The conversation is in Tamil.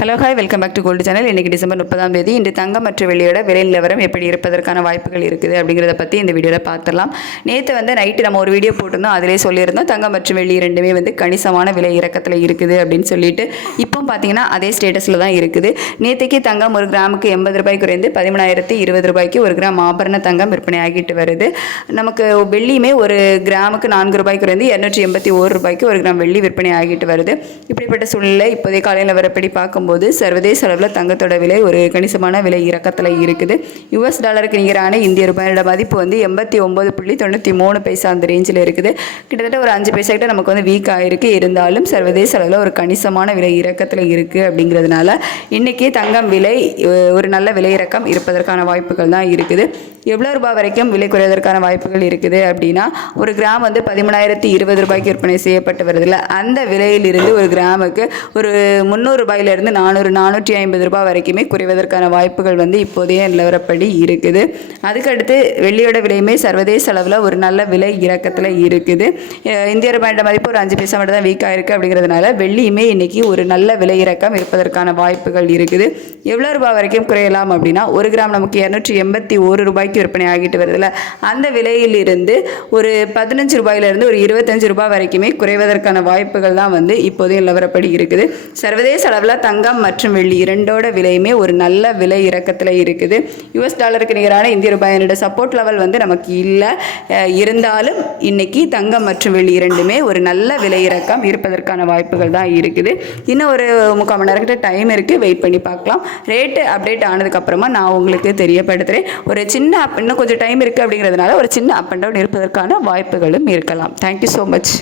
Hello hi welcome back to gold channel. இன்றைக்கி டிசம்பர் 30ஆம் தேதி இன்று தங்கம் மற்றும் வெள்ளியோட விலை நிலவரம் எப்படி இருப்பதற்கான வாய்ப்புகள் இருக்குது அப்படிங்கிறத பற்றி இந்த வீடியோவில் பார்த்துடலாம். நேற்று நைட்டு நம்ம ஒரு வீடியோ போட்டிருந்தோம். அதிலே சொல்லியிருந்தோம் தங்கம் மற்றும் வெள்ளி ரெண்டுமே கணிசமான விலை இறக்கத்தில் இருக்குது அப்படின்னு சொல்லிட்டு. இப்போ பார்த்தீங்கன்னா அதே ஸ்டேட்டஸில் தான் இருக்குது. நேற்றுக்கு தங்கம் ஒரு கிராமுக்கு 80 ரூபாய் குறைந்து 13,020 ரூபாய்க்கு ஒரு கிராம் ஆபரண தங்கம் விற்பனை ஆகிட்டு வருது. நமக்கு வெள்ளியுமே ஒரு கிராமுக்கு 4 ரூபாய் குறைந்து 281 ரூபாய்க்கு ஒரு கிராம் வெள்ளி விற்பனை ஆகிட்டு வருது. இப்படிப்பட்ட சூழ்நிலை இப்போதைய காலையில் வரப்படி பார்க்கும்போது சர்வதேச அளவில் தங்கத்தோட விலை ஒரு கணிசமான விலை இறக்கத்தில் இருக்குது. யுஎஸ் டாலருக்கு நிகரான இந்திய ரூபாயோட மதிப்பு 89.93 அந்த ரேஞ்சில் இருக்குது. கிட்டத்தட்ட ஒரு 5 பைசா கிட்ட நமக்கு வீக் ஆகிருக்கு. இருந்தாலும் சர்வதேச அளவில் ஒரு கணிசமான விலை இறக்கத்தில் இருக்குது. அப்படிங்கிறதுனால இன்றைக்கி தங்கம் விலை ஒரு நல்ல விலை இறக்கம் இருப்பதற்கான வாய்ப்புகள் தான் இருக்குது. எவ்வளோ ரூபாய் வரைக்கும் விலை குறைவதற்கான வாய்ப்புகள் இருக்குது அப்படின்னா, ஒரு கிராம் 13,020 ரூபாய்க்கு விற்பனை செய்யப்பட்டு வருதில்ல, அந்த விலையிலிருந்து ஒரு கிராமுக்கு ஒரு 300 ரூபாயிலிருந்து 400-450 ரூபாய் வரைக்குமே குறைவதற்கான வாய்ப்புகள் இப்போதைய நிலவரப்படி இருக்குது. அதுக்கடுத்து வெள்ளியோட விலையுமே சர்வதேச அளவில் ஒரு நல்ல விலை இறக்கத்தில் இருக்குது. இந்திய ரூபாயோட மதிப்பு ஒரு 5 பைசா மட்டும் தான் வீக்காக இருக்குது. அப்படிங்கிறதுனால வெள்ளியுமே இன்றைக்கி ஒரு நல்ல விலை இறக்கம் இருப்பதற்கான வாய்ப்புகள் இருக்குது. எவ்வளோ ரூபாய் வரைக்கும் குறையலாம் அப்படின்னா, ஒரு கிராம் நமக்கு 281 ரூபாய்க்கு விற்பனை ஆகிட்டு வருதுல்ல, அந்த விலையிலிருந்து ஒரு 15 ரூபாயிலிருந்து ஒரு 25 ரூபாய் வரைக்குமே குறைவதற்கான வாய்ப்புகள் தான் இப்போதைய நிலவரப்படி இருக்குது. சர்வதேச அளவில் தங்கம் மற்றும் வெள்ளி இரண்டோட விலையுமே ஒரு நல்ல விலை இறக்கத்தில் இருக்குது. யுஎஸ் டாலருக்கு நிகரான இந்திய ரூபாயோட சப்போர்ட் லெவல் நமக்கு இல்லை. இருந்தாலும் இன்னைக்கு தங்கம் மற்றும் வெள்ளி இரண்டுமே ஒரு நல்ல விலை இறக்கம் இருப்பதற்கான வாய்ப்புகள் தான் இருக்குது. இன்னும் ஒரு 3/4 மணி நேரத்துக்கு டைம் இருக்குது, வெயிட் பண்ணி பார்க்கலாம். ரேட்டு அப்டேட் ஆனதுக்கப்புறமா நான் உங்களுக்கு தெரியப்படுத்துகிறேன். ஒரு சின்ன இன்னும் கொஞ்சம் டைம் இருக்குது. அப்படிங்கிறதுனால ஒரு சின்ன அப் அண்ட் டவுன் இருப்பதற்கான வாய்ப்புகளும் இருக்கலாம். Thank you so much.